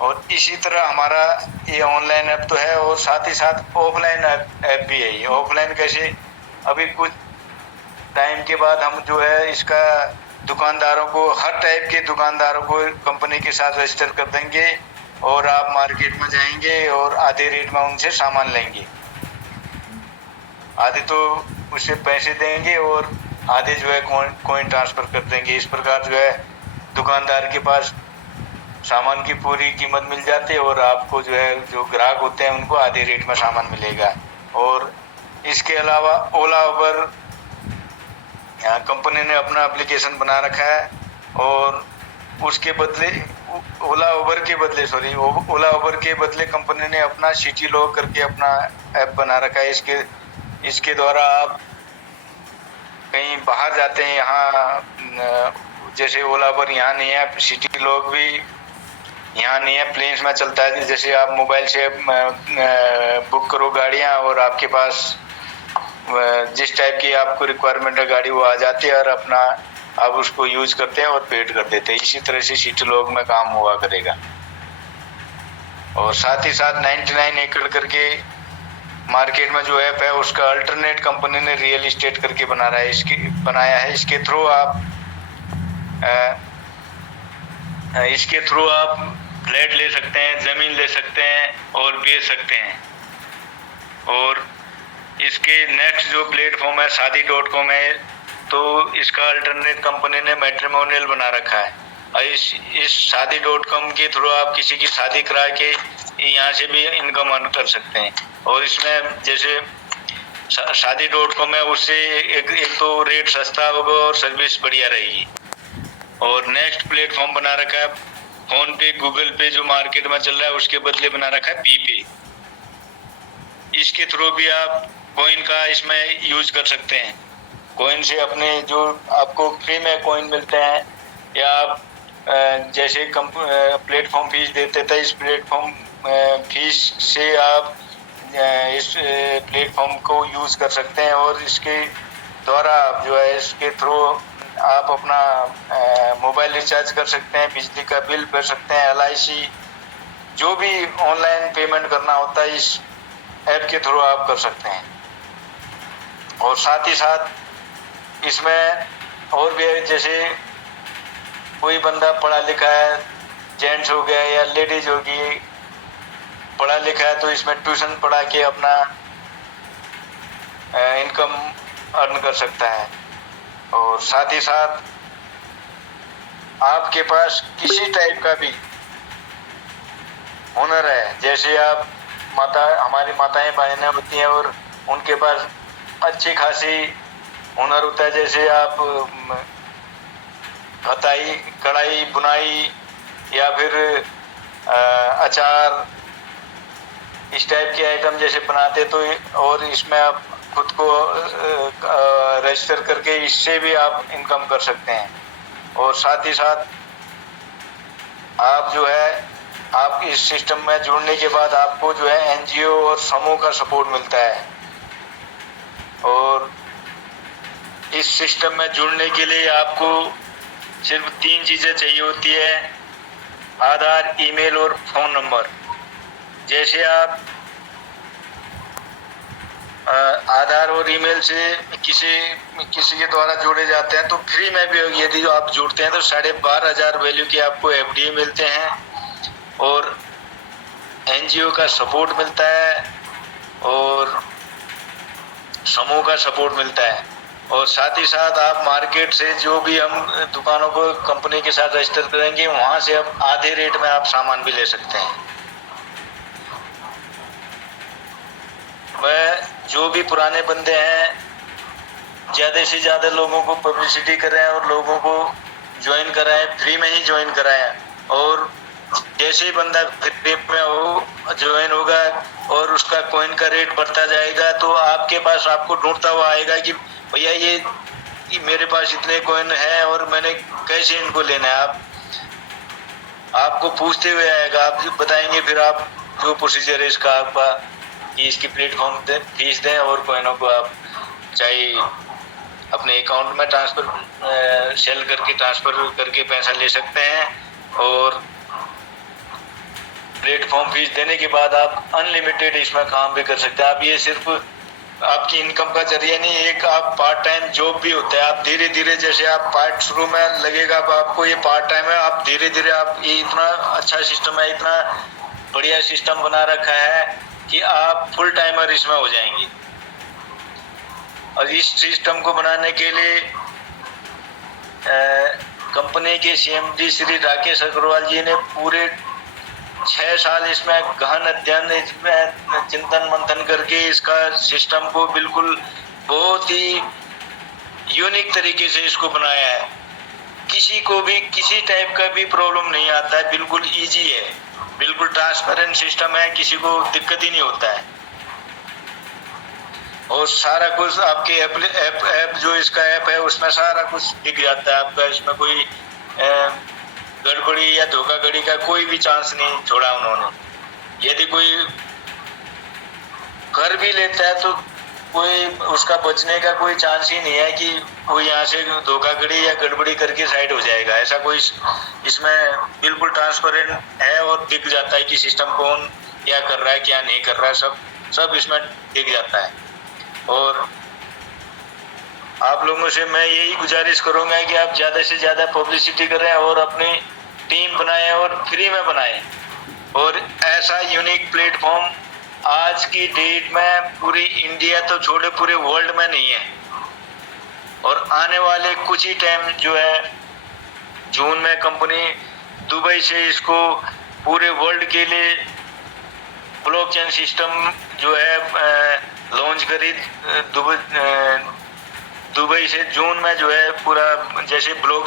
और इसी तरह हमारा ये ऑनलाइन ऐप तो है और साथ ही साथ ऑफलाइन ऐप भी है। ये ऑफलाइन कैसे, अभी कुछ टाइम के बाद हम जो है इसका दुकानदारों को, हर टाइप के दुकानदारों को कंपनी के साथ रजिस्टर कर देंगे और आप मार्केट में जाएंगे और आधे रेट में उनसे सामान लेंगे। आधे तो उससे पैसे देंगे और आधे जो है कॉइन ट्रांसफर कर देंगे। इस प्रकार जो है दुकानदार के पास सामान की पूरी कीमत मिल जाती है और आपको जो है, जो ग्राहक होते हैं उनको आधे रेट में सामान मिलेगा। और इसके अलावा ओला उबर, यहाँ कंपनी ने अपना एप्लीकेशन बना रखा है और उसके बदले ओला उबर के बदले कंपनी ने अपना सिटी लॉक करके अपना ऐप बना रखा है। इसके द्वारा आप कहीं बाहर जाते हैं, यहाँ जैसे ओला उबर यहाँ नहीं है, सिटी लॉक भी यहाँ नहीं है, प्लेन्स में चलता है। जैसे आप मोबाइल से बुक करो गाड़ियाँ और आपके पास जिस टाइप की आपको रिक्वायरमेंट है गाड़ी, वो आ जाती है और अपना आप उसको यूज करते हैं और पेड कर देते हैं। इसी तरह से सिटी लॉक में काम हुआ करेगा। और साथ ही साथ 99 एकड़ करके मार्केट में जो ऐप है उसका अल्टरनेट कंपनी ने रियल एस्टेट करके बनाया है। इसके थ्रू आप फ्लैट ले सकते हैं, जमीन ले सकते हैं और बेच सकते हैं। और इसके नेक्स्ट जो प्लेटफॉर्म है शादी.com है, तो इसका अल्टरनेट कंपनी ने मैट्रिमोनियल बना रखा है। इस शादी.com के थ्रू आप किसी की शादी करा के यहाँ से भी इनकम अर्न कर सकते हैं। और इसमें जैसे शादी.com है, उससे एक तो रेट सस्ता होगा और सर्विस बढ़िया रहेगी। और नेक्स्ट प्लेटफॉर्म बना रखा है फोन पे, गूगल पे जो मार्केट में चल रहा है उसके बदले बना रखा है पीपे। इसके थ्रू भी आप कॉइन का इसमें यूज कर सकते हैं। कॉइन से अपने जो आपको फ्री में कॉइन मिलते हैं, या आप जैसे प्लेटफॉर्म फीस देते थे, इस प्लेटफॉर्म फीस से आप इस प्लेटफॉर्म को यूज कर सकते हैं। और इसके द्वारा जो है, इसके थ्रू आप अपना मोबाइल रिचार्ज कर सकते हैं, बिजली का बिल भर सकते हैं, LIC, जो भी ऑनलाइन पेमेंट करना होता है इस ऐप के थ्रू आप कर सकते हैं। और साथ ही साथ इसमें और भी है, जैसे कोई बंदा पढ़ा लिखा है, जेंट्स हो गया या लेडीज होगी, पढ़ा लिखा है, तो इसमें ट्यूशन पढ़ा के अपना इनकम अर्न कर सकता है। और साथ ही साथ आपके पास किसी टाइप का भी हुनर है, जैसे आप हमारी माताएं बहनें होती हैं और उनके पास अच्छी खासी हुनर होता है, जैसे आप कढ़ाई बुनाई या फिर अचार, इस टाइप के आइटम जैसे बनाते, तो और इसमें आप खुद को रजिस्टर करके इससे भी आप इनकम कर सकते हैं। और साथ ही साथ आप जो है, आप इस सिस्टम में जुड़ने के बाद आपको जो है NGO और समूह का सपोर्ट मिलता है। और इस सिस्टम में जुड़ने के लिए आपको सिर्फ 3 चीजें चाहिए होती है: आधार, ईमेल और फोन नंबर। जैसे आप आधार और ईमेल से किसी के द्वारा जोड़े जाते हैं तो फ्री में भी, यदि आप जुड़ते हैं तो 12,500 वैल्यू के आपको FD मिलते हैं और NGO का सपोर्ट मिलता है और समूह का सपोर्ट मिलता है। और साथ ही साथ आप मार्केट से जो भी हम दुकानों को कंपनी के साथ रजिस्टर करेंगे, वहां से आप आधे रेट में आप सामान भी ले सकते हैं। वह जो भी पुराने बंदे हैं, ज़्यादा से ज़्यादा लोगों को पब्लिसिटी कराएं और लोगों को ज्वाइन कराएं, फ्री में ही ज्वाइन कराएं। और जैसे ही बंदा फ्री में हो ज्वाइन होगा और उसका कॉइन का रेट बढ़ता जाएगा, तो आपके पास आपको ढूंढता हुआ आएगा कि भैया ये मेरे पास इतने कॉइन है और मैंने कैसे इनको लेना है। आपको पूछते हुए आएगा, आप बताएंगे, फिर आप जो प्रोसीजर है इसका आपका, कि इसकी प्लेटफॉर्म फीस दें और कॉइनों को आप चाहे अपने अकाउंट में ट्रांसफर करके पैसा ले सकते हैं। और प्लेटफॉर्म फीस देने के बाद आप अनलिमिटेड इसमें काम भी कर सकते हैं। आप ये सिर्फ आपकी इनकम का जरिया नहीं, एक आप पार्ट टाइम जॉब भी होता है। आप धीरे धीरे, जैसे आप पार्ट शुरू में लगेगा आपको ये पार्ट टाइम है, आप धीरे धीरे आप ये इतना अच्छा सिस्टम है, इतना बढ़िया सिस्टम बना रखा है कि आप फुल टाइमर इसमें हो जाएंगे। और इस सिस्टम को बनाने के लिए कंपनी के CMD श्री राकेश अग्रवाल जी ने पूरे 6 साल इसमें गहन अध्ययन, इसमें चिंतन मंथन करके इसका सिस्टम को बिल्कुल बहुत ही यूनिक तरीके से इसको बनाया है। किसी को भी किसी टाइप का भी प्रॉब्लम नहीं आता है, बिल्कुल इजी है, बिल्कुल ट्रांसपेरेंट सिस्टम है, किसी को दिक्कत ही नहीं होता है। और सारा कुछ आपके ऐप जो इसका ऐप है उसमें सारा कुछ दिख जाता है आपका। इसमें कोई गड़बड़ी या धोखाधड़ी का कोई भी चांस नहीं छोड़ा उन्होंने। यदि कोई कर भी लेता है तो कोई उसका बचने का कोई चांस ही नहीं है कि वो यहाँ से धोखाधड़ी या गड़बड़ी करके साइड हो जाएगा, ऐसा कोई इसमें बिल्कुल ट्रांसपेरेंट है और दिख जाता है कि सिस्टम कौन क्या कर रहा है क्या नहीं कर रहा है, सब इसमें दिख जाता है। और आप लोगों से मैं यही गुजारिश करूंगा कि आप ज़्यादा से ज़्यादा पब्लिसिटी करें और अपनी टीम बनाएं और फ्री में बनाएं। और ऐसा यूनिक प्लेटफॉर्म आज की डेट में पूरी इंडिया तो छोड़े पूरे वर्ल्ड में नहीं है। और आने वाले कुछ ही टाइम जो है जून में कंपनी दुबई से इसको पूरे वर्ल्ड के लिए ब्लॉकचेन सिस्टम जो है लॉन्च करी। दुबई से जून में जो है पूरा जैसे ब्लॉक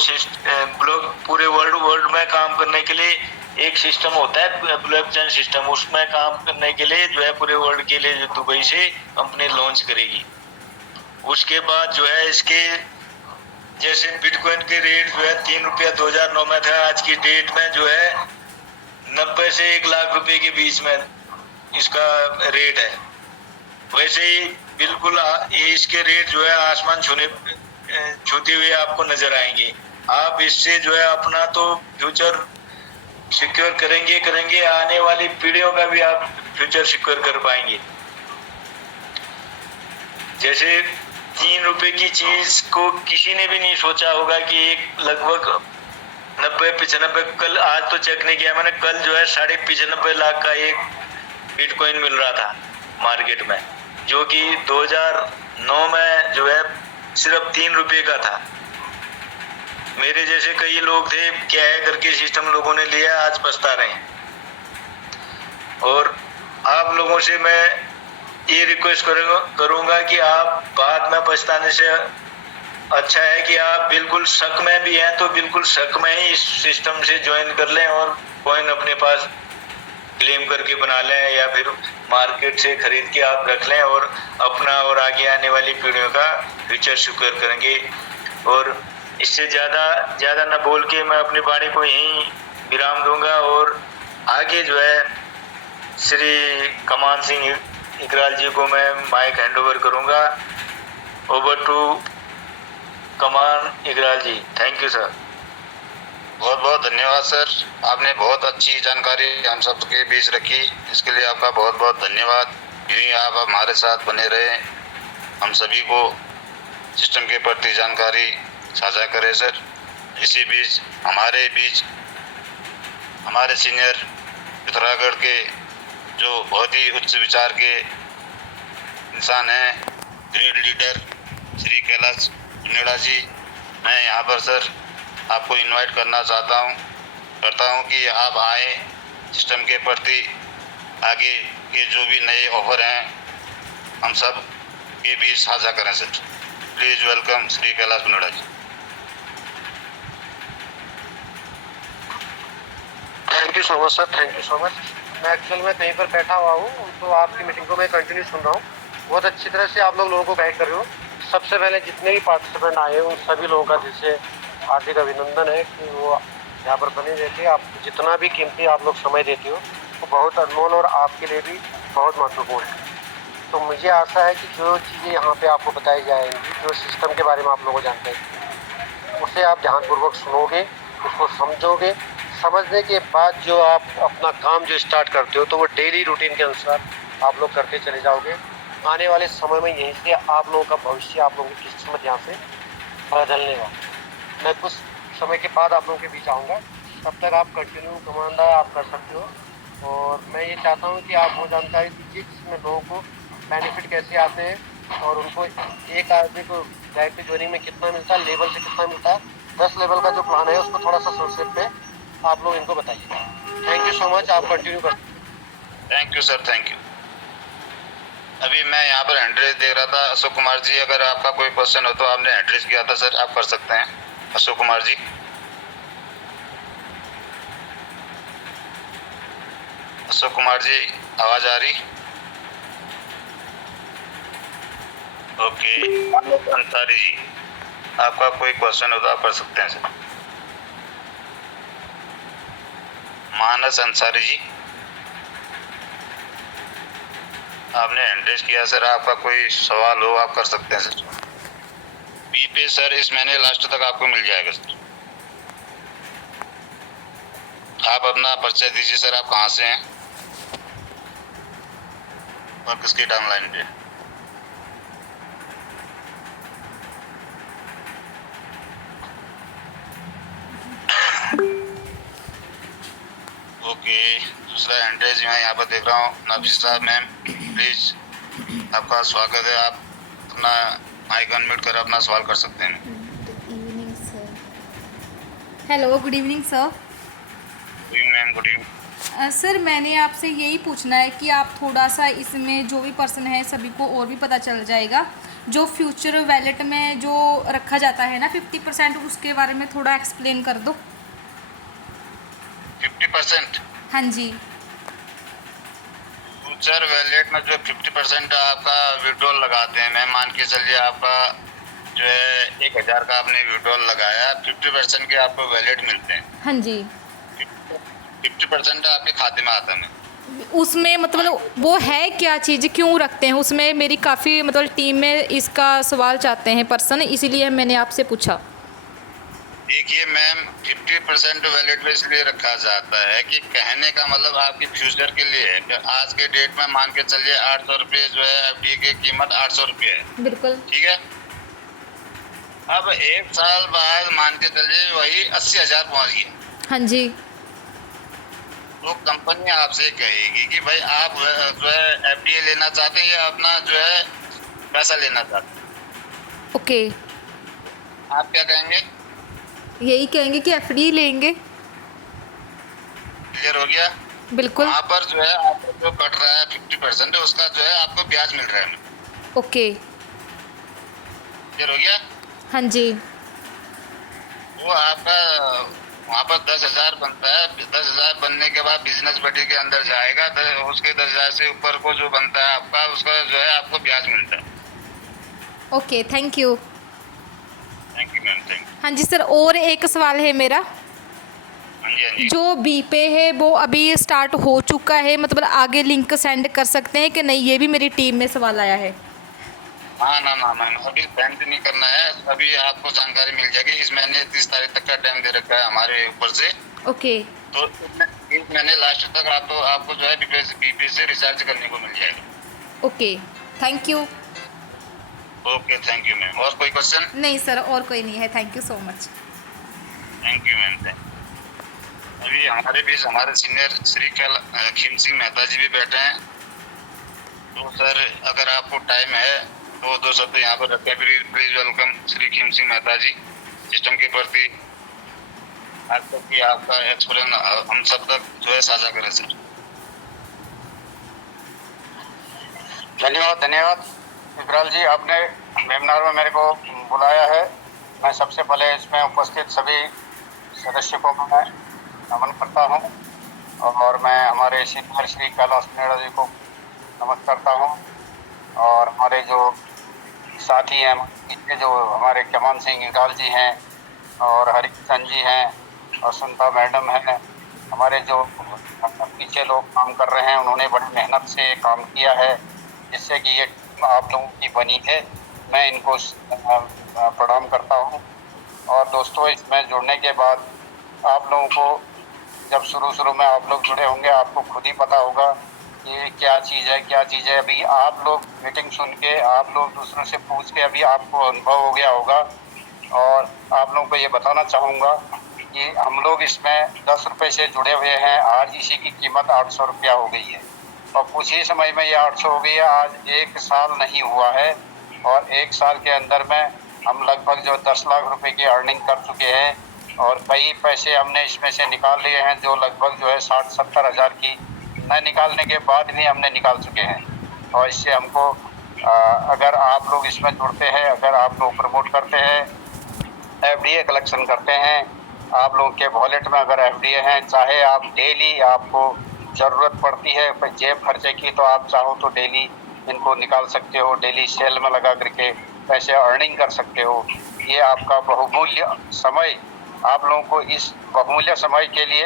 पूरे वर्ल्ड में काम करने के लिए एक सिस्टम होता है ब्लॉकचेन सिस्टम, उसमें काम करने के लिए जो है पूरे वर्ल्ड के लिए जो दुबई से कंपनी लॉन्च करेगी। उसके बाद जो है इसके जैसे बिटकॉइन के रेट जो है 3 रुपया 2009 में था, आज की डेट में जो है 90 से 1 लाख रुपए के बीच में इसका रेट है। वैसे ही बिल्कुल ये इसके रेट जो है आसमान छूते हुए आपको नजर आएंगे। आप इससे जो है अपना तो फ्यूचर सिक्योर करेंगे, आने वाली पीढ़ियों का भी आप फ्यूचर सिक्योर कर पाएंगे। जैसे 3 रुपए की चीज को किसी ने भी नहीं सोचा होगा कि एक लगभग 90-95, कल आज तो चेक नहीं किया मैंने, कल जो है 95.5 लाख का एक बिटकॉइन मिल रहा था मार्केट में, जो कि 2009 में जो है सिर्फ 3 रुपए का था। मेरे जैसे कई लोग थे क्या है करके सिस्टम लोगों ने लिया, आज पछता रहे हैं। और आप लोगों से मैं ये रिक्वेस्ट करूंगा कि आप बाद में पछताने से अच्छा है कि आप बिल्कुल शक में भी हैं तो बिल्कुल शक में ही इस सिस्टम से ज्वाइन कर लें और कॉइन अपने पास क्लेम करके बना लें या फिर मार्केट से खरीद के आप रख लें और अपना और आगे आने वाली पीढ़ियों का फ्यूचर सिक्योर करेंगे। और इससे ज़्यादा न बोल के मैं अपनी वाणी को यहीं विराम दूंगा और आगे जो है श्री कमान सिंह इकराल जी को मैं माइक हैंड ओवर करूँगा। ओवर टू कमान Ikral ji. Thank you sir. बहुत बहुत धन्यवाद सर, आपने बहुत अच्छी जानकारी हम सब के बीच रखी, इसके लिए आपका बहुत बहुत धन्यवाद। यूँ ही आप हमारे साथ बने रहें, हम सभी को सिस्टम के प्रति जानकारी साझा करें सर। इसी बीच हमारे सीनियर पिथौरागढ़ के जो बहुत ही उच्च विचार के इंसान हैं, ग्रेट लीडर श्री कैलाश पुनेड़ा जी, मैं यहाँ पर सर आपको इनवाइट करता हूँ कि आप आए, सिस्टम के प्रति आगे के जो भी नए ऑफर हैं हम सब के बीच साझा करें sir. Please welcome Shri Kailash Puneda ji. Thank you so much sir, thank you so much. मैं एक्चुअल में कहीं पर बैठा हुआ हूँ तो आपकी मीटिंग को मैं कंटिन्यू सुन रहा हूँ। बहुत अच्छी तरह से आप लोगों को गाइड कर रहे हो। सबसे पहले जितने भी पार्टिसिपेंट आए उन सभी लोगों का दिल से हार्दिक अभिनंदन है कि वो यहाँ पर बने रहते हैं। आप जितना भी कीमती आप लोग समय देते हो वो बहुत अनमोल और आपके लिए भी बहुत महत्वपूर्ण है। तो मुझे आशा है कि जो चीज़ें यहाँ पे आपको बताई जाएंगी, जो सिस्टम के बारे में आप लोगों को जानकारी उसे आप ध्यानपूर्वक सुनोगे, उसको समझोगे, समझने के बाद जो आप अपना काम जो स्टार्ट करते हो तो वो डेली रूटीन के अनुसार आप लोग करते चले जाओगे। आने वाले समय में यहीं से आप लोगों का भविष्य, आप लोगों की किस्मत यहाँ से बदलने वाली। मैं कुछ समय के बाद आप लोगों के बीच आऊँगा, तब तक आप कंटिन्यू कमांडा आप कर सकते हो। और मैं ये चाहता हूँ कि आप वो जानकारी दीजिए जिसमें लोगों को बेनिफिट कैसे आते हैं और उनको एक आदमी को डायरेक्ट ज्वाइनिंग में कितना मिलता है, लेवल से कितना मिलता है, 10 लेवल का जो प्लान है उसको थोड़ा सा संक्षेप में आप लोग इनको बताइए। थैंक यू सो मच, आप कंटिन्यू कर। Thank you sir, thank you. अभी मैं यहाँ पर एड्रेस देख रहा था। अशोक कुमार जी, अगर आपका कोई क्वेश्चन हो तो आपने एड्रेस किया था सर, आप कर सकते हैं अशोक कुमार जी। अशोक कुमार जी, आवाज आ रही? ओके, अंसारी जी, आपका कोई क्वेश्चन हो तो आप कर सकते हैं सर। मानस अंसारी जी, आपने एड्रेस किया सर, आपका कोई सवाल हो आप कर सकते हैं सर। बी पे सर इस महीने लास्ट तक आपको मिल जाएगा सर। आप अपना परिचय दीजिए सर, आप कहाँ से हैं और किसकी टाइमलाइन पे? ओके, दूसरा एड्रेस मैं यहाँ पर देख रहा हूँ। नफीसा मैम, प्लीज आपका स्वागत है। आप अपना माइक अनम्यूट कर अपना सवाल कर सकते हैं। Good evening sir. Hello, good evening sir. Good evening ma'am, good evening. Sir मैंने आपसे यही पूछना है कि आप थोड़ा सा इसमें जो भी पर्सन है सभी को और भी पता चल जाएगा, जो फ्यूचर वैलेट में जो रखा जाता है ना 50%, उसके बारे में थोड़ा एक्सप्लेन कर दो। 50%? हाँ जी। फ्यूचर वैलेट में जो 50% आपका विड्रॉल लगाते हैं, मैं मान के चलिए आपका जो है 1000 का आपने विड्रॉल लगाया, 50% के आपको वैलेट मिलते हैं। हाँ जी। 50% आपके खाते में आता है। उसमें मतलब वो है क्या चीज़, क्यों रखते हैं उसमें? मेरी काफ़ी मतलब टीम में इसका सवाल चाहते हैं पर्सन, इसीलिए मैंने आपसे पूछा। देखिए मैम, 50% वैलेट में इसलिए रखा जाता है कि कहने का मतलब आपके फ्यूचर के लिए है। आज के डेट में मान के चलिए 800 रुपये जो है एफडी की कीमत 800 रुपये है। बिल्कुल ठीक है। अब 1 साल बाद मान के चलिए वही 80,000 पहुँच गया। हाँ जी। तो कंपनी आपसे कहेगी कि भाई आप जो है एफडी लेना चाहते हैं या अपना जो है पैसा लेना चाहते हैं। ओके, आप क्या कहेंगे? यही कहेंगे कि एफडी लेंगे। क्लियर हो गया? बिल्कुल। वहाँ पर जो है आपको जो कट रहा है 50% उसका जो है आपको ब्याज मिल रहा है। ओके। क्लियर हो गया? हाँ जी। वो आपका वहाँ पर 10,000 बनता है। 10,000 बनने के बाद बिजनेस बडी के अंदर जाएगा, उसके 10,000 से ऊपर को जो बनता है आपका, उसका जो है आपको ब्याज मिलता है। Okay, thank you. Thank you ma'am, thank you. हाँ जी सर, और एक सवाल है मेरा। हाँ जी, हाँ जी। जो बी पे है वो अभी स्टार्ट हो चुका है, मतलब आगे लिंक सेंड कर सकते हैं कि नहीं? ये भी मेरी टीम में सवाल आया है। हाँ ना मैम, अभी सेंड नहीं करना है, अभी आपको जानकारी मिल जाएगी। इस महीने 30 तारीख तक का टाइम दे रखा है हमारे ऊपर से। ओके। तो इस महीने लास्ट तक आपको जो है बीपी से रिचार्ज करने को मिल जाएगा। Okay, thank you. Okay, thank you ma'am. और कोई क्वेश्चन? नहीं सर, और कोई नहीं है। Thank you so much. Thank you ma'am, thank you. अभी हमारे बीच हमारे सीनियर श्री खीम सिंह मेहता जी भी बैठे हैं। तो सर अगर आपको टाइम है तो 2 शब्द यहाँ पर रखें। Please welcome Shri Kheem Singh Mehta ji. System के प्रति आज तक की आपका एक्सपीरियंस हम सब तक जो है साझा करें सर। धन्यवाद इकराल जी, आपने वेबिनार में मेरे को बुलाया है। मैं सबसे पहले इसमें उपस्थित सभी सदस्यों को मैं नमन करता हूं और मैं हमारे सीनियर श्री कैलाश मीणा जी को नमन करता हूं और हमारे जो साथी हैं, जो हमारे कमान सिंह इकराल जी हैं और हरिकिशन जी हैं और सुनता मैडम हैं, हमारे जो पीछे लोग काम कर रहे हैं, उन्होंने बड़ी मेहनत से काम किया है जिससे कि ये आप लोगों की बनी है। मैं इनको प्रणाम करता हूं। और दोस्तों, इसमें जुड़ने के बाद आप लोगों को जब शुरू में आप लोग जुड़े होंगे आपको खुद ही पता होगा कि क्या चीज़ है। अभी आप लोग मीटिंग सुन के आप लोग दूसरों से पूछ के अभी आपको अनुभव हो गया होगा। और आप लोगों को ये बताना चाहूँगा कि हम लोग इसमें 10 रुपये से जुड़े हुए हैं। आज इसी की कीमत 800 रुपया हो गई है और कुछ ही समय में ये 800 हो गई है। आज 1 साल नहीं हुआ है और 1 साल के अंदर में हम लगभग जो 10 लाख रुपए की अर्निंग कर चुके हैं और कई पैसे हमने इसमें से निकाल लिए हैं जो लगभग जो है 60-70 हज़ार की न निकालने के बाद भी हमने निकाल चुके हैं। और इससे हमको अगर आप लोग इसमें जुड़ते हैं, अगर आप लोग प्रमोट करते हैं, एफडीए कलेक्शन करते हैं, आप लोगों के वॉलेट में अगर एफडीए हैं, चाहे आप डेली आपको ज़रूरत पड़ती है जेब खर्चे की तो आप चाहो तो डेली इनको निकाल सकते हो, डेली सेल में लगा करके पैसे अर्निंग कर सकते हो। ये आपका बहुमूल्य समय, आप लोगों को इस बहुमूल्य समय के लिए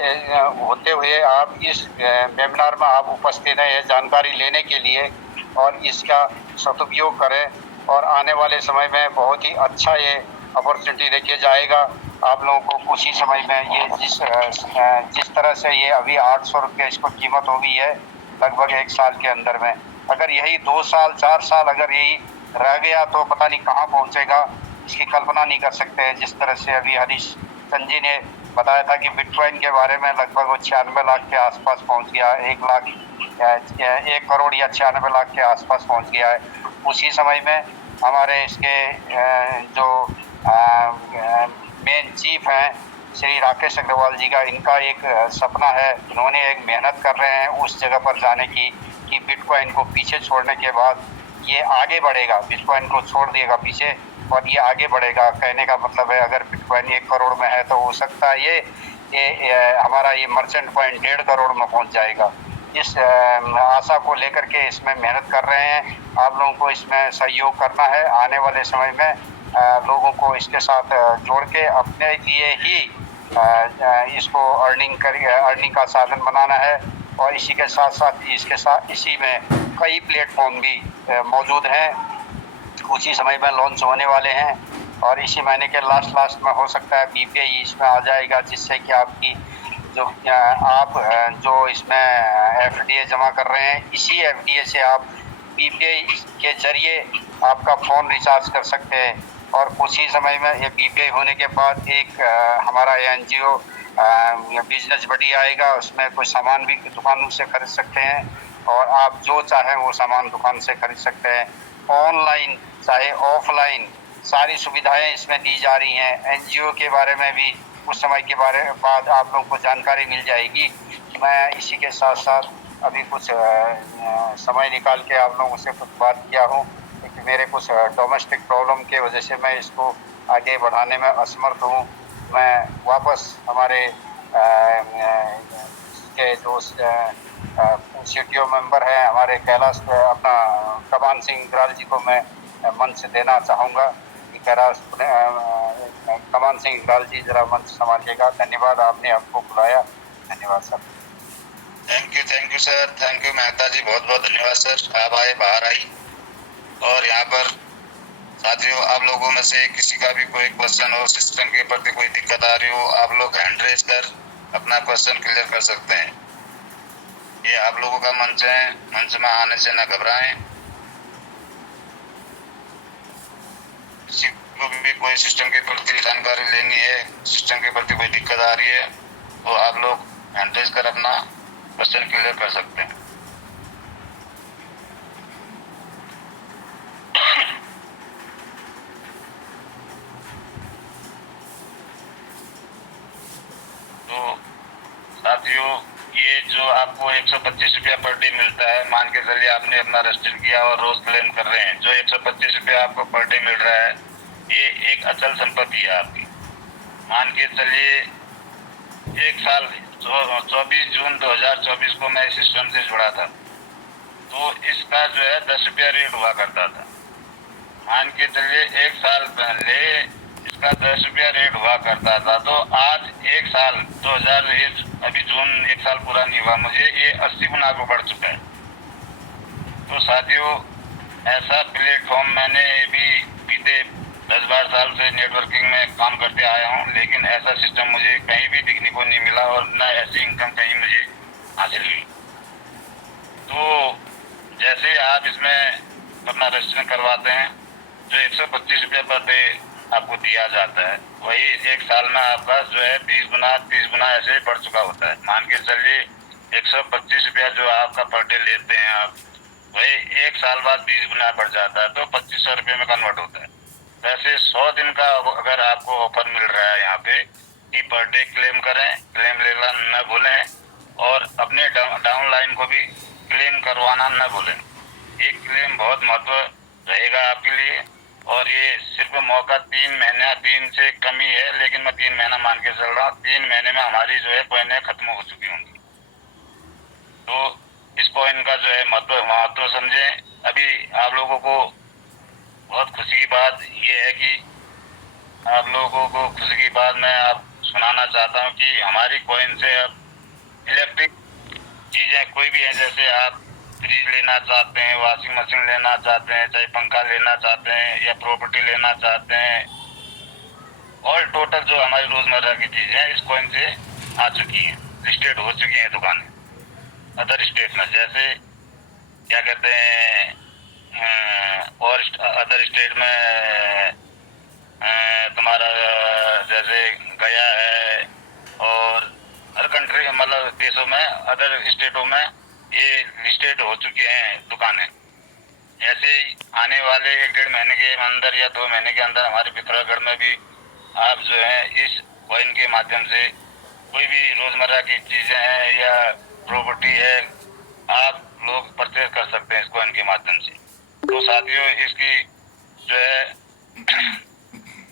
होते हुए आप इस वेबिनार में आप उपस्थित हैं ये जानकारी लेने के लिए और इसका सदुपयोग करें। और आने वाले समय में बहुत ही अच्छा ये अपॉर्चुनिटी देखिए जाएगा आप लोगों को कुछ ही समय में। ये जिस तरह से ये अभी 800 रुपये इसको कीमत हो गई है लगभग 1 साल के अंदर में, अगर यही 2 साल 4 साल अगर यही रह गया तो पता नहीं कहाँ पहुँचेगा, इसकी कल्पना नहीं कर सकते हैं। जिस तरह से अभी हरीश चंद जी ने बताया था कि बिटकॉइन के बारे में लगभग वो 96 लाख के आसपास पहुंच गया, 1 करोड़ या 96 लाख के आसपास पहुंच गया है। उसी समय में हमारे इसके जो मेन चीफ हैं श्री राकेश अग्रवाल जी का, इनका एक सपना है, इन्होंने एक मेहनत कर रहे हैं उस जगह पर जाने की कि बिटकॉइन को पीछे छोड़ने के बाद ये आगे बढ़ेगा, बिटकॉइन को छोड़ देगा पीछे और ये आगे बढ़ेगा। कहने का मतलब है अगर बिटकॉइन 1 करोड़ में है तो हो सकता है ये हमारा ये मर्चेंट पॉइंट 1.5 करोड़ में पहुंच जाएगा। इस आशा को लेकर के इसमें मेहनत कर रहे हैं। आप लोगों को इसमें सहयोग करना है। आने वाले समय में लोगों को इसके साथ जोड़ के अपने लिए ही इसको अर्निंग का साधन बनाना है। और इसी के साथ इसी में कई प्लेटफॉर्म भी मौजूद हैं, कुछ ही समय में लॉन्च होने वाले हैं और इसी महीने के लास्ट में हो सकता है बीपीआई इसमें आ जाएगा, जिससे कि आपकी जो इसमें एफडीए जमा कर रहे हैं, इसी एफडीए से आप बीपीआई के जरिए आपका फ़ोन रिचार्ज कर सकते हैं। और कुछ ही समय में ये बीपीआई होने के बाद एक हमारा एनजीओ बिजनेस बडी आएगा, उसमें कोई सामान भी दुकानों से खरीद सकते हैं और आप जो चाहें वो सामान दुकान से खरीद सकते हैं। ऑनलाइन चाहे ऑफलाइन सारी सुविधाएं इसमें दी जा रही हैं। एनजीओ के बारे में भी कुछ समय के बाद आप लोगों को जानकारी मिल जाएगी। मैं इसी के साथ साथ अभी कुछ समय निकाल के आप लोगों से कुछ बात किया हूँ, क्योंकि मेरे कुछ डोमेस्टिक प्रॉब्लम के वजह से मैं इसको आगे बढ़ाने में असमर्थ हूँ। मैं वापस हमारे के जो सीटीओ मेंबर हैं हमारे कैलाश अपना कमान सिंह ग्राल जी को मैं मंच देना चाहूँगा कि कमान सिंह ग्राल जी जरा मंच संभालिएगा। धन्यवाद, आपने हमको बुलाया। धन्यवाद sir. Thank you sir, thank you Mehta ji, बहुत बहुत धन्यवाद सर। आप आए, बाहर आई और यहाँ पर साथियों आप लोगों में से किसी का भी कोई क्वेश्चन हो, सिस्टम के प्रति कोई दिक्कत आ रही हो, आप लोग हैंड रेज कर अपना क्वेश्चन क्लियर कर सकते हैं। ये आप लोगों का मंच है, मंच में आने से ना घबराएं। किसी को भी कोई सिस्टम के प्रति जानकारी लेनी है, सिस्टम के प्रति कोई दिक्कत आ रही है, तो आप लोग हैंड रेज कर अपना क्वेश्चन क्लियर कर सकते हैं। तो साथियों ये जो आपको 125 रुपया पर डे मिलता है, मान के चलिए आपने अपना रजिस्टर किया और रोज क्लेम कर रहे हैं, जो 125 रुपया आपको पर डे मिल रहा है ये एक अचल संपत्ति है आपकी। मान के चलिए 1 साल 24 जून 2024 को मैं इस सिस्टम से जुड़ा था, तो इसका जो है 10 रुपया रेट हुआ करता था। मान के चलिए 1 साल पहले इसका 10 रुपया रेट हुआ करता था, तो आज 1 साल 2001 अभी जून 1 साल पूरा नहीं हुआ मुझे, ये 80 गुना को बढ़ चुका है। तो साथियों ऐसा प्लेटफॉर्म मैंने भी बीते 10-12 साल से नेटवर्किंग में काम करते आया हूँ, लेकिन ऐसा सिस्टम मुझे कहीं भी दिखने को नहीं मिला और न ऐसी इनकम कहीं मुझे हासिल हुई। तो जैसे आप इसमें अपना रजिस्ट्रेशन करवाते हैं, जो 125 रुपये पर डे आपको दिया जाता है, वही एक साल में आपका जो है 20 गुना 30 गुना ऐसे बढ़ चुका होता है। मान के चलिए 125 रुपया जो आपका पर डे लेते हैं आप, वही एक साल बाद 20 गुना बढ़ जाता है, तो 2500 रुपये में कन्वर्ट होता है। वैसे 100 दिन का अगर आपको ऑफर मिल रहा है यहाँ पे कि पर डे क्लेम करें, क्लेम लेना न भूलें और अपने डाउनलाइन को भी क्लेम करवाना न भूलें। एक क्लेम बहुत महत्व रहेगा आपके लिए, और ये सिर्फ मौका 3 महीना 3 से कम ही है, लेकिन मैं 3 महीना मान के चल रहा हूँ। 3 महीने में हमारी जो है कॉइनें खत्म हो चुकी होंगी। तो इस कॉइन का जो है महत्व समझें। अभी आप लोगों को बहुत खुशी की बात ये है कि आप लोगों को खुशी की बात मैं आप सुनाना चाहता हूँ कि हमारी कॉइन से अब इलेक्ट्रिक चीज़ें कोई भी है, जैसे आप फ्रिज लेना चाहते हैं, वॉशिंग मशीन लेना चाहते हैं, चाहे पंखा लेना चाहते हैं या प्रॉपर्टी लेना चाहते हैं, ऑल टोटल जो हमारी रोजमर्रा की चीजें हैं इस कॉइन से आ चुकी हैं, लिस्टेड हो चुकी हैं दुकानें अदर स्टेट में। जैसे क्या कहते हैं और अदर स्टेट में तुम्हारा जैसे गया है, और हर कंट्री मतलब देशों में अदर स्टेटों में ये लिस्टेड हो चुके हैं दुकानें। ऐसे ही आने वाले 1-1.5 महीने के अंदर या 2 महीने के अंदर हमारे पिथौरागढ़ में भी आप जो है इस कॉइन के माध्यम से कोई भी रोजमर्रा की चीजें हैं या प्रॉपर्टी है, आप लोग परचेज कर सकते हैं इस कॉइन के माध्यम से। तो साथियों, इसकी जो है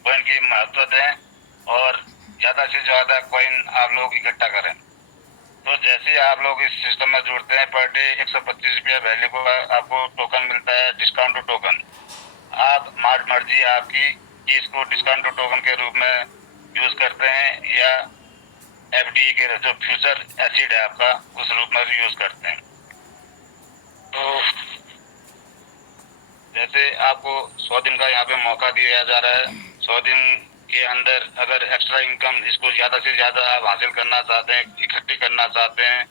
कॉइन की महत्व दें और ज्यादा से ज्यादा कॉइन आप लोग इकट्ठा करें। तो जैसे आप लोग इस सिस्टम में जुड़ते हैं, पर डे 125 रुपया वैल्यू को आपको टोकन मिलता है, डिस्काउंट टोकन। आप मर्जी आपकी कि इसको डिस्काउंट टोकन के रूप में यूज करते हैं या एफडी के जो फ्यूचर एसिड है आपका उस रूप में भी यूज करते हैं। तो जैसे आपको 100 दिन का यहाँ पे मौका दिया जा रहा है, 100 दिन के अंदर अगर एक्स्ट्रा इनकम इसको ज्यादा से ज्यादा आप हासिल करना चाहते हैं, इकट्ठी करना चाहते हैं,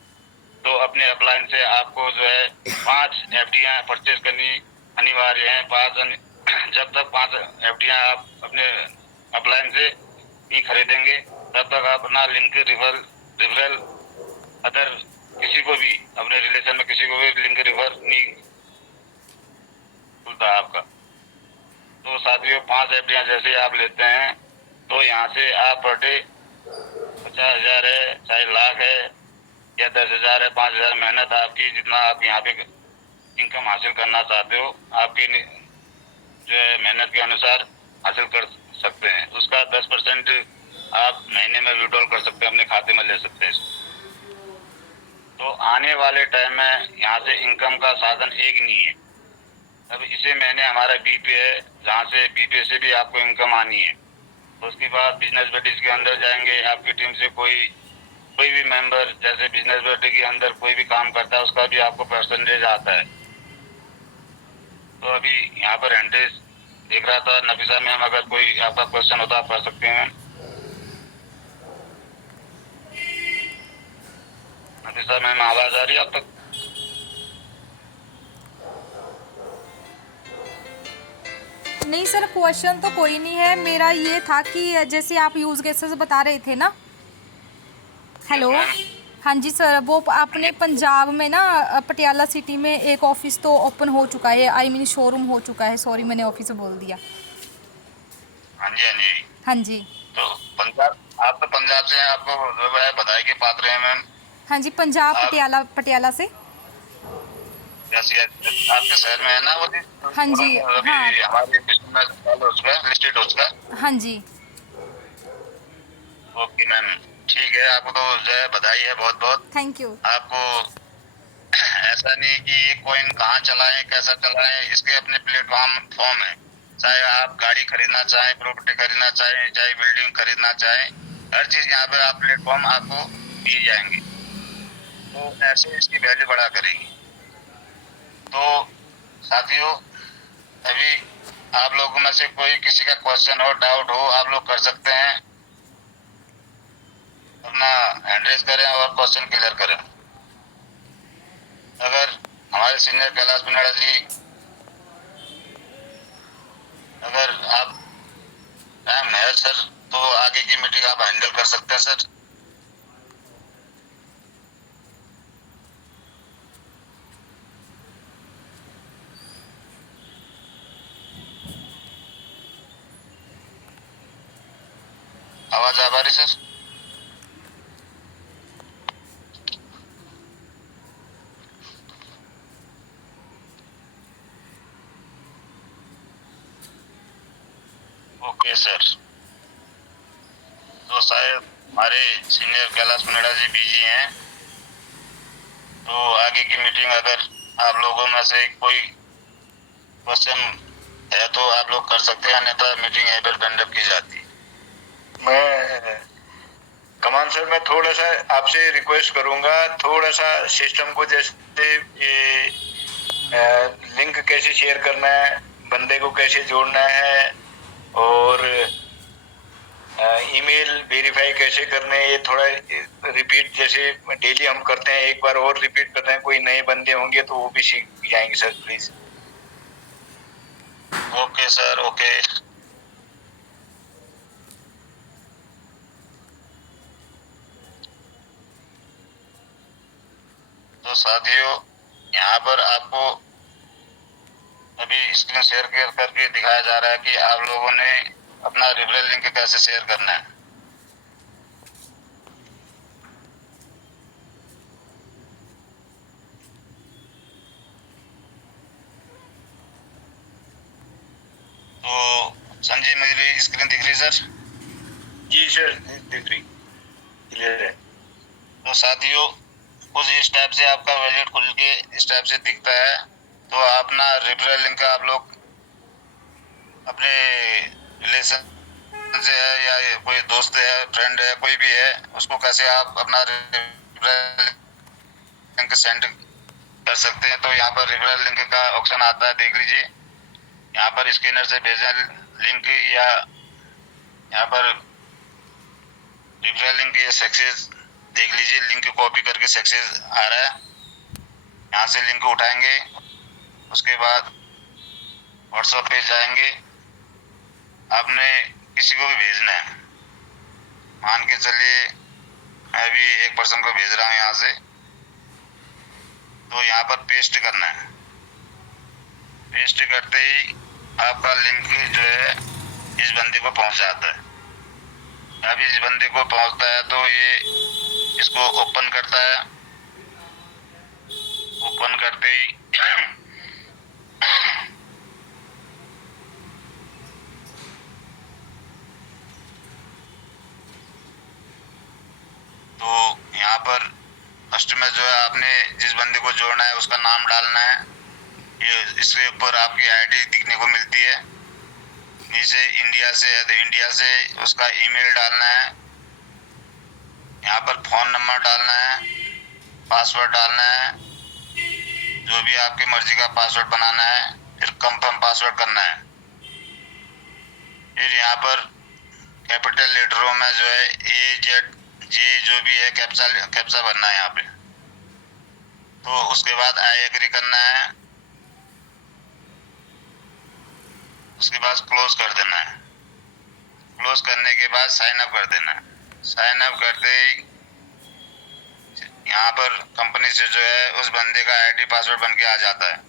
तो अपने अपलाइन से आपको जो है 5 एफडियां परचेज करनी अनिवार्य है। जब तक 5 एफडियां आप अपने अपलाइन से नहीं खरीदेंगे, तब तक आप अपना लिंक रिफरल अदर किसी को भी अपने रिलेशन में किसी को भी लिंक रिफर नहीं खुलता आपका। तो साथियों, 5 एफडियां जैसे आप लेते हैं तो यहाँ से आप पर डे 50,000 है, चाहे लाख है या 10,000 है, 5,000 मेहनत आपकी, जितना आप यहाँ पे इनकम हासिल करना चाहते हो आपकी जो है मेहनत के अनुसार हासिल कर सकते हैं। उसका 10% आप महीने में विड्रॉल कर सकते हैं, अपने खाते में ले सकते हैं। तो आने वाले टाइम में यहाँ से इनकम का साधन एक नहीं है। अब इसी महीने हमारा बीपे है, जहाँ से बीपे से भी आपको इनकम आनी है। तो उसके बाद बिजनेस बडीज के अंदर जाएंगे, आपकी टीम से कोई भी मेंबर जैसे बिजनेस बडी के अंदर कोई भी काम करता है, उसका भी आपको परसेंटेज आता है। तो अभी यहाँ पर हैंडेज देख रहा था नफीसा मैम, अगर कोई आपका क्वेश्चन होता आप कर सकते हैं। नफीसा मैम, आवाज आ रही है आप तक? नहीं सर, क्वेश्चन तो कोई नहीं है। मेरा ये था कि जैसे आप यूज़ केसेस बता रहे थे ना। हेलो, हाँ जी सर, वो अपने पंजाब में ना पटियाला सिटी में एक ऑफिस तो ओपन हो चुका है, आई मीन शोरूम हो चुका है। सॉरी, मैंने ऑफिस बोल दिया। हाँ जी, हाँ जी, हाँ जी। तो पंजाब, आप तो पंजाब से हैं, आपको बधाई के पात्र हैं मैम। हाँ जी, पंजाब पटियाला से। आपके शहर में है ना वो? हाँ जी, हाँ। हमारे लिस्टेड हो चुका। हाँ जी। ओके मैम, ठीक है, आपको तो जो है बधाई है बहुत बहुत। Thank you. आपको ऐसा नहीं कि ये कॉइन कहाँ चलाएं, कैसा चलाएं, इसके अपने प्लेटफॉर्म है। चाहे आप गाड़ी खरीदना चाहें, प्रॉपर्टी खरीदना चाहें, चाहे बिल्डिंग खरीदना चाहें, हर चीज यहाँ पे आप प्लेटफॉर्म आपको दिए जाएंगे। तो ऐसे इसकी वैल्यू बढ़ा करेगी। तो साथियों, अभी आप लोगों में से कोई किसी का क्वेश्चन हो, डाउट हो, आप लोग कर सकते हैं। अपना हैंड रेज करें और क्वेश्चन क्लियर करें। अगर हमारे सीनियर कैलाश पिनाड़ा जी, अगर आप टाइम है सर, तो आगे की मीटिंग आप हैंडल कर सकते हैं सर। आवाज आ रही सर? Okay sir. तो शायद हमारे सीनियर कैलाश पिनाड़ा जी बिजी हैं, तो आगे की मीटिंग अगर आप लोगों में से कोई क्वेश्चन है तो आप लोग कर सकते हैं, अन्यथा मीटिंग यहीं पर बेंडअप की जाती। मैं कमान सर, मैं थोड़ा सा आपसे रिक्वेस्ट करूंगा, थोड़ा सा सिस्टम को जैसे ये लिंक कैसे शेयर करना है, बंदे को कैसे जोड़ना है, और ईमेल वेरीफाई कैसे करने हैं, ये थोड़ा रिपीट जैसे डेली हम करते हैं, एक बार और रिपीट करते हैं। कोई नए बंदे होंगे तो वो भी सीख जाएंगे sir, please. Okay sir, okay. तो साथियों, यहाँ पर आपको अभी स्क्रीन शेयर करके दिखाया जा रहा है कि आप लोगों ने अपना रेफरल लिंक कैसे शेयर करना है। तो संजीव, मेरी स्क्रीन दिख रही सर? जी सर, दिख रही, क्लियर है। तो साथियों, कुछ इस टाइप से आपका वैलेट खुल के इस टाइप से दिखता है। तो अपना रेफरल लिंक आप लोग अपने रिलेशन से है या कोई दोस्त है, फ्रेंड है, कोई भी है, उसको कैसे आप अपना रेफरल लिंक सेंड कर सकते हैं। तो यहाँ पर रेफरल लिंक का ऑप्शन आता है, देख लीजिए। यहाँ पर स्कैनर से भेजा लिंक, या यहाँ पर रेफरल लिंक या सक्सेस देख लीजिए, लिंक कॉपी करके सक्सेस आ रहा है। यहाँ से लिंक उठाएंगे, उसके बाद व्हाट्सएप पे जाएंगे। आपने किसी को भी भेजना है, मान के चलिए मैं भी एक पर्सन को भेज रहा हूँ यहाँ से, तो यहाँ पर पेस्ट करना है। पेस्ट करते ही आपका लिंक जो है इस बंदे को पहुंच जाता है। अब इस बंदे को पहुंचता है तो ये इसको ओपन करता है। ओपन करते ही तो यहाँ पर फर्स्ट में जो है आपने जिस बंदे को जोड़ना है उसका नाम डालना है। ये इसके ऊपर आपकी आईडी दिखने को मिलती है। नीचे इंडिया से है तो इंडिया से उसका ईमेल डालना है। यहाँ पर फोन नंबर डालना है, पासवर्ड डालना है, जो भी आपकी मर्जी का पासवर्ड बनाना है, फिर कंफर्म पासवर्ड करना है। फिर यहाँ पर कैपिटल लेटरों में जो है AZJ जो भी है कैप्चा भरना है यहाँ पे। तो उसके बाद आई एग्री करना है, उसके बाद क्लोज कर देना है। क्लोज करने के बाद साइन अप कर देना है। साइन अप करते ही यहाँ पर कंपनी से जो है उस बंदे का आईडी पासवर्ड बन के आ जाता है।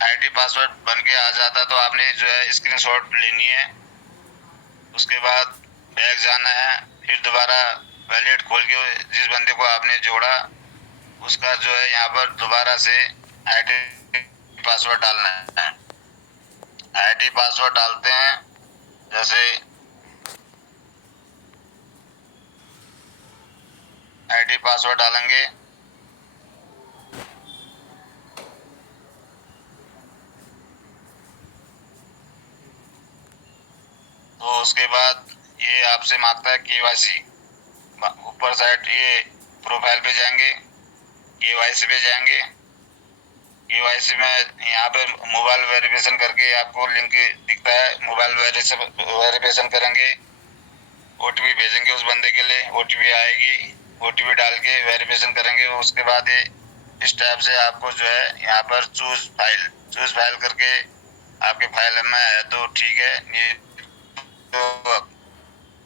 आईडी पासवर्ड बन के आ जाता तो आपने जो है स्क्रीनशॉट लेनी है। उसके बाद बैक जाना है, फिर दोबारा वैलेट खोल के जिस बंदे को आपने जोड़ा उसका जो है यहाँ पर दोबारा से आईडी पासवर्ड डालना है। आईडी पासवर्ड डालते हैं, जैसे आईडी पासवर्ड डालेंगे, तो उसके बाद ये आपसे मांगता है KYC। ऊपर साइड ये प्रोफाइल पे जाएंगे, KYC पे जाएंगे। KYC में यहाँ पे मोबाइल वेरिफिकेशन करके आपको लिंक दिखता है, मोबाइल वेरिफिकेशन करेंगे, OTP भेजेंगे उस बंदे के लिए, OTP आएगी, OTP डाल के वेरिफिकेशन करेंगे। उसके बाद ये इस टाइप से आपको जो है यहाँ पर चूज फाइल करके आपके फाइल में है तो ठीक है, ये तो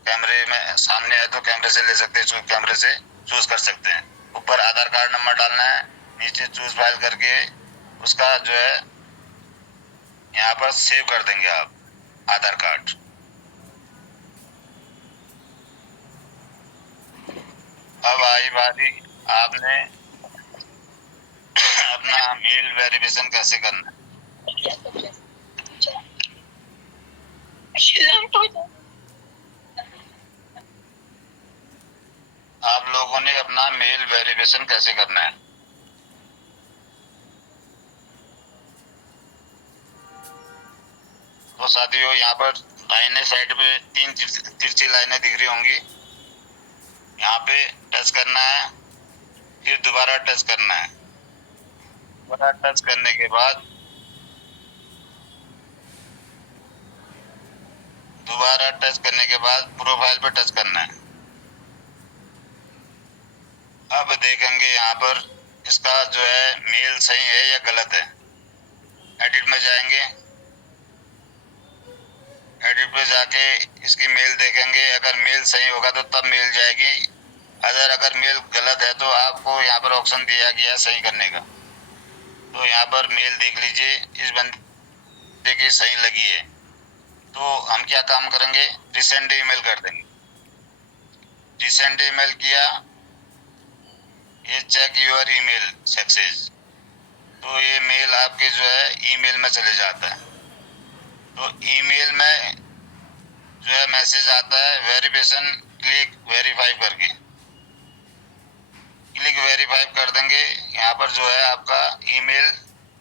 कैमरे में सामने है तो कैमरे से ले सकते हैं, कैमरे से चूज कर सकते हैं। ऊपर आधार कार्ड नंबर डालना है, नीचे चूज फाइल करके उसका जो है यहाँ पर सेव कर देंगे आप आधार कार्ड। अब आई बारी आपने अपना मेल वेरिफिकेशन कैसे करना है। आप लोगों ने अपना मेल वेरिफिकेशन कैसे करना है। तो साथियों यहाँ पर दाहिने साइड पे 3 तिरछी लाइनें दिख रही होंगी, यहाँ पे टच करना है, फिर दोबारा टच करना है। दोबारा टच करने के बाद प्रोफाइल पे टच करना है। अब देखेंगे यहाँ पर इसका जो है मेल सही है या गलत है। एडिट में जाएंगे, एडिट पे जाके इसकी मेल देखेंगे, अगर मेल सही होगा तो तब मेल जाएगी, अगर मेल गलत है तो आपको यहाँ पर ऑप्शन दिया गया सही करने का। तो यहाँ पर मेल देख लीजिए, इस बंदे की सही लगी है तो हम क्या काम करेंगे, रिसेंड ईमेल कर देंगे। रिसेंड ईमेल किया, ये चेक योर ईमेल सक्सेस, तो ये मेल आपके जो है ईमेल में चले जाता है। तो ईमेल में जो है मैसेज आता है वेरिफिकेशन क्लिक वेरीफाई करके, क्लिक वेरीफाई कर देंगे, यहाँ पर जो है आपका ईमेल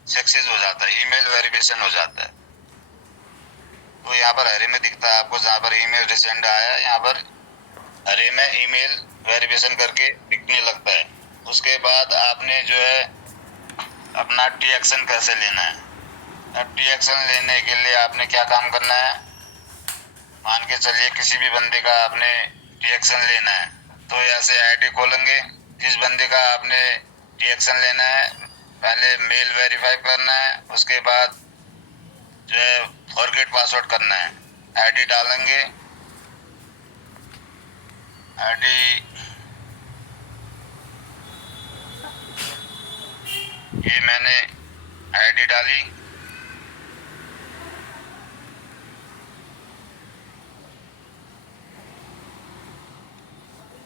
सक्सेस हो जाता है, ईमेल वेरिफिकेशन हो जाता है। तो यहाँ पर हरे में दिखता है आपको, जहाँ पर ईमेल रिसेंड आया यहाँ पर हरे में ईमेल वेरिफिकेशन करके दिखने लगता है। उसके बाद आपने जो है अपना टी एक्शन कैसे लेना है। अब टी एक्शन लेने के लिए आपने क्या काम करना है, मान के चलिए किसी भी बंदे का आपने टी एक्शन लेना है, तो ऐसे आईडी खोलेंगे, जिस बंदे का आपने टी एक्शन लेना है पहले मेल वेरीफाई करना है, उसके बाद जो है फॉरगेट पासवर्ड करना है। आईडी डालेंगे, आईडी ये मैंने आईडी डाली,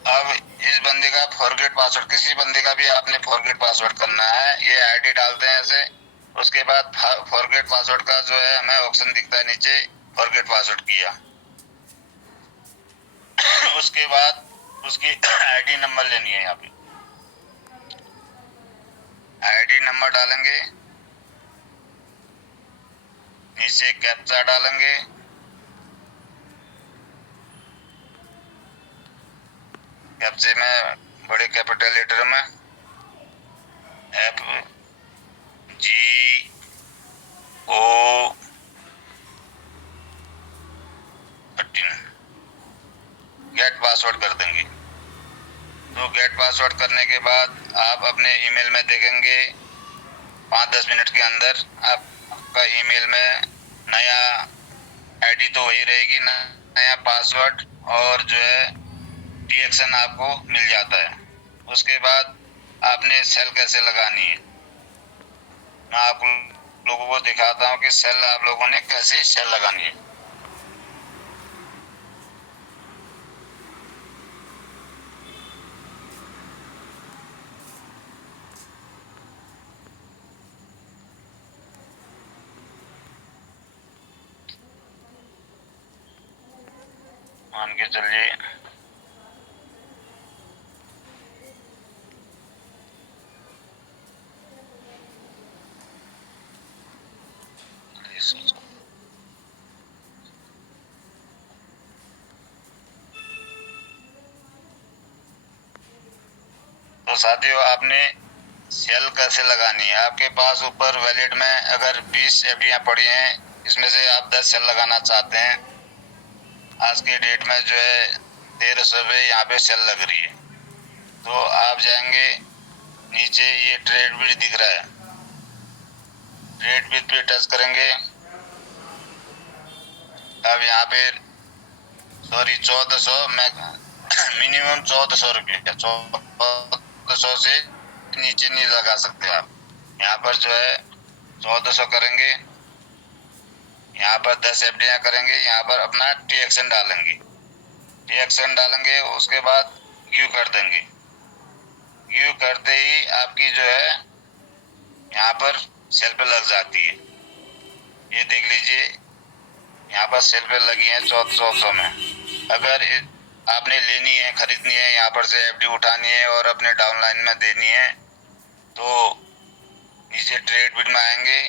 अब इस बंदे का फॉरगेट पासवर्ड, किसी बंदे का भी आपने फॉरगेट पासवर्ड करना है, ये आईडी डालते हैं ऐसे। उसके बाद फॉरगेट पासवर्ड का जो है हमें ऑप्शन दिखता है नीचे, फॉरगेट पासवर्ड किया। उसके बाद उसकी आईडी नंबर लेनी है, यहाँ पे आईडी नंबर डालेंगे, नीचे कैप्चा डालेंगे, कैप्चे में बड़े कैपिटल लेटर में FGO13 गेट पासवर्ड कर देंगे। तो गेट पासवर्ड करने के बाद आप अपने ईमेल में देखेंगे 5-10 मिनट के अंदर आपका ईमेल में नया आईडी तो वही रहेगी, नया पासवर्ड और जो है टी एक्शन आपको मिल जाता है। उसके बाद आपने सेल कैसे लगानी है, मैं आप लोगों को दिखाता हूँ कि सेल आप लोगों ने कैसे सेल लगानी है। मान के चलिए तो साथियों आपने सेल कैसे लगानी है। आपके पास ऊपर वैलेट में अगर 20 एफडियाँ पड़ी हैं, इसमें से आप 10 सेल लगाना चाहते हैं, आज के डेट में जो है 1300 पे यहाँ पे सेल लग रही है। तो आप जाएंगे नीचे, ये ट्रेड बिट दिख रहा है, ट्रेड बिट पे टच करेंगे। अब यहाँ पे सॉरी 1400 मिनिमम 1400 रुपये, 1400 से नीचे नहीं लगा सकते आप। यहाँ पर जो है 1400 करेंगे, यहाँ पर 10 एफडियाँ करेंगे, यहाँ पर अपना TXN डालेंगे, TXN डालेंगे, उसके बाद गिव कर देंगे। गिव करते ही आपकी जो है यहाँ पर सेल पे लग जाती है। ये देख लीजिए, यहाँ पर सेल पे लगी है 1400 में। अगर आपने लेनी है, खरीदनी है, यहाँ पर से एफडी उठानी है और अपने डाउनलाइन में देनी है, तो नीचे ट्रेड बिट में आएंगे।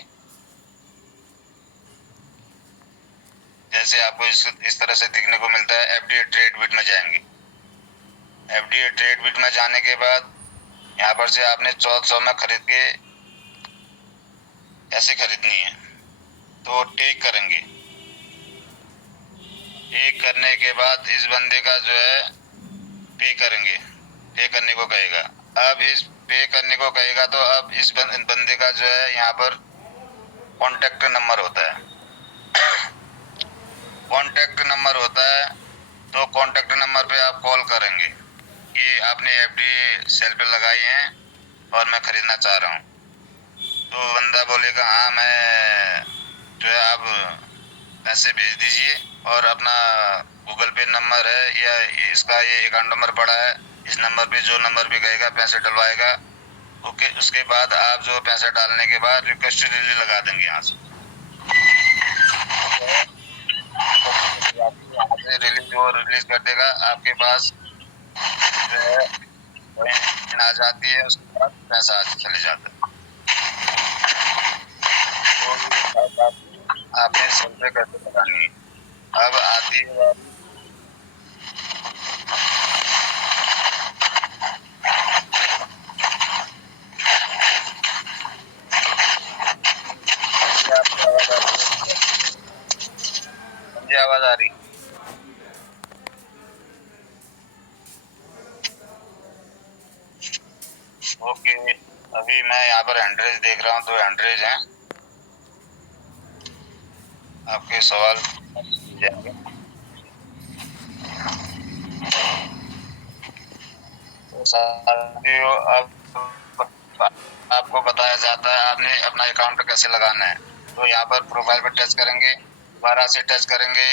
जैसे आपको इस तरह से दिखने को मिलता है, एफडी ट्रेड बिट में जाएंगे। एफडी ट्रेड बिट में जाने के बाद यहाँ पर से आपने 1400 में खरीद के ऐसे खरीदनी है, तो टेक करेंगे। टेक करने के बाद इस बंदे का जो है पे करेंगे, पे करने को कहेगा। अब इस पे करने को कहेगा तो अब इस बंदे का जो है यहाँ पर कॉन्टेक्ट नंबर होता है, कॉन्टेक्ट नंबर होता है, तो कॉन्टेक्ट नंबर पे आप कॉल करेंगे कि आपने एफडी सेल पे लगाई है और मैं खरीदना चाह रहा हूँ। तो बंदा बोलेगा हाँ, मैं जो है आप पैसे भेज दीजिए और अपना गूगल पे नंबर है या इसका ये अकाउंट नंबर पड़ा है, इस नंबर पे जो नंबर पे कहेगा पैसे डलवाएगा। ओके, उसके बाद आप जो पैसे डालने के बाद रिक्वेस्ट रिलीज लगा देंगे यहाँ से। यहाँ से रिलीज कर देगा, आपके पास जो है कॉइन आ जाती है, उसके बाद पैसा चले जाता है। तो आपने सेल पे कैसे लगानी है। अब आती है बात आवाज आ रही। ओके, अभी मैं यहाँ पर हैंड्रेज देख रहा हूँ, तो हैंड्रेज हैं। आपके सवाल जाएंगे। तो अब आपको बताया जाता है आपने अपना अकाउंट कैसे लगाना है। तो यहाँ पर प्रोफाइल पे टच करेंगे, दोबारा से टच करेंगे,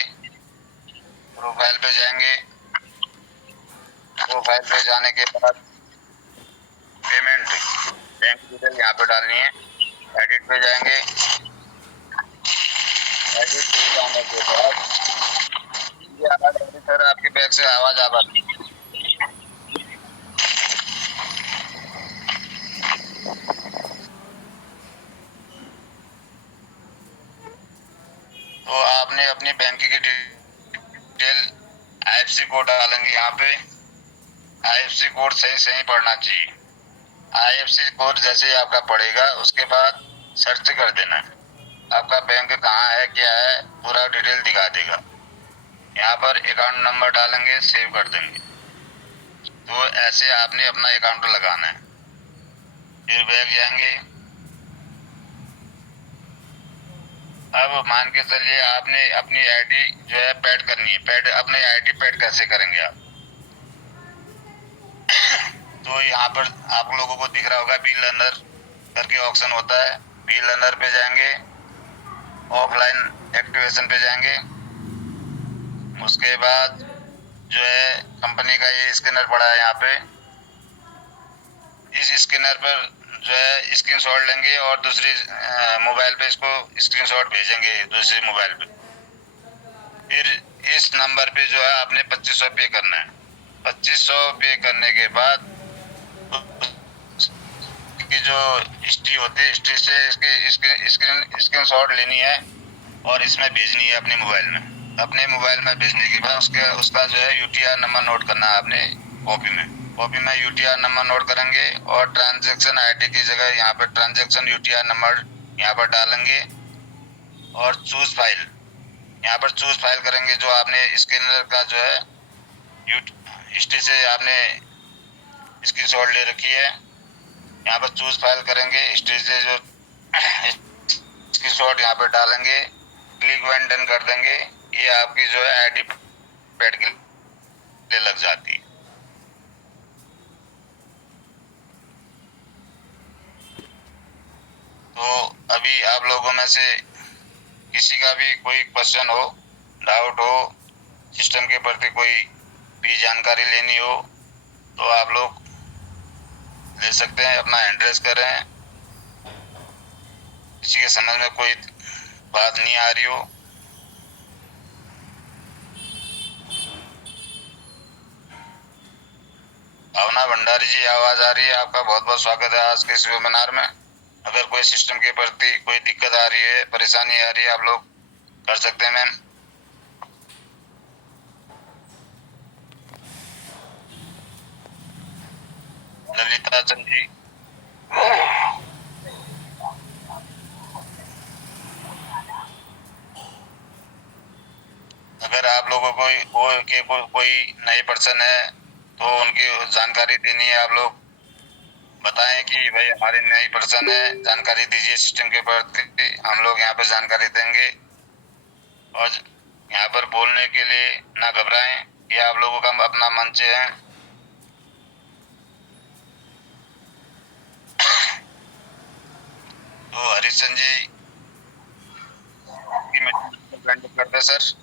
प्रोफाइल पे जाएंगे। प्रोफाइल पे जाने के बाद पेमेंट बैंक डिटेल यहाँ पे डालनी है, एडिट पे जाएंगे। एडिट पे जाने के बाद ये आवाज सर आपके बैग से आवाज आ रही है। तो आपने अपनी बैंक की डिटेल IFSC कोड डालेंगे यहाँ पे। IFSC कोड सही पढ़ना चाहिए। IFSC कोड जैसे ही आपका पड़ेगा, उसके बाद सर्च कर देना है आपका बैंक कहाँ है, क्या है, पूरा डिटेल दिखा देगा। यहाँ पर अकाउंट नंबर डालेंगे, सेव कर देंगे। तो ऐसे आपने अपना अकाउंट लगाना है। फिर बैग जाएंगे। अब मान के चलिए आपने अपनी आईडी जो है पैड करनी है। पैड अपनी आईडी पैड कैसे करेंगे आप? तो यहाँ पर आप लोगों को दिख रहा होगा बी लर्नर करके ऑप्शन होता है। बी लर्नर पे जाएंगे, ऑफलाइन एक्टिवेशन पे जाएंगे। उसके बाद जो है कंपनी का ये स्कैनर पड़ा है यहाँ पे, इस स्कैनर पर जो है स्क्रीनशॉट लेंगे और दूसरी मोबाइल पे इसको स्क्रीनशॉट भेजेंगे दूसरे मोबाइल पे। फिर इस नंबर पे जो है आपने 2500 पे करना है। 2500 पे करने के बाद की जो हिस्ट्री होती है, हिस्ट्री से इसकी स्क्रीनशॉट लेनी है और इसमें भेजनी है अपने मोबाइल में। अपने मोबाइल में भेजने के बाद उसका जो है UTR नंबर नोट करना है आपने कॉपी में। कॉपी में यूटीआर नंबर नोट करेंगे और ट्रांजैक्शन आईडी की जगह यहाँ पे ट्रांजैक्शन यूटीआर नंबर यहाँ पर डालेंगे और चूज फाइल, यहाँ पर चूज फाइल करेंगे। जो आपने स्कैनर का जो है हिस्ट्री से आपने स्क्रीनशॉट ले रखी है, यहाँ पर चूज फाइल करेंगे, हिस्ट्री से जो स्क्रीनशॉट यहाँ पर डालेंगे, क्लिक वन डन कर देंगे। ये आपकी जो है आईडी पैड के लिए लग जाती है। तो अभी आप लोगों में से किसी का भी कोई क्वेश्चन हो, डाउट हो, सिस्टम के प्रति कोई भी जानकारी लेनी हो तो आप लोग ले सकते हैं, अपना हैंड रेज करें। किसी के समझ में कोई बात नहीं आ रही हो भावना भंडारी जी, आवाज आ रही है? आपका बहुत बहुत स्वागत है आज के इस वेबिनार में। अगर कोई सिस्टम के प्रति कोई दिक्कत आ रही है, परेशानी आ रही है, आप लोग कर सकते हैं मैम। ललिता चंद जी, अगर आप लोगों को कोई नए पर्सन है तो उनकी जानकारी देनी है, आप लोग बताएं कि भाई हमारे नई पर्सन है, जानकारी दीजिए सिस्टम के प्रति। हम लोग यहाँ पे जानकारी देंगे और यहाँ पर बोलने के लिए ना घबराएं, ये आप लोगों का अपना मंच है। तो हरिशन जी की मीटिंग करते हैं सर।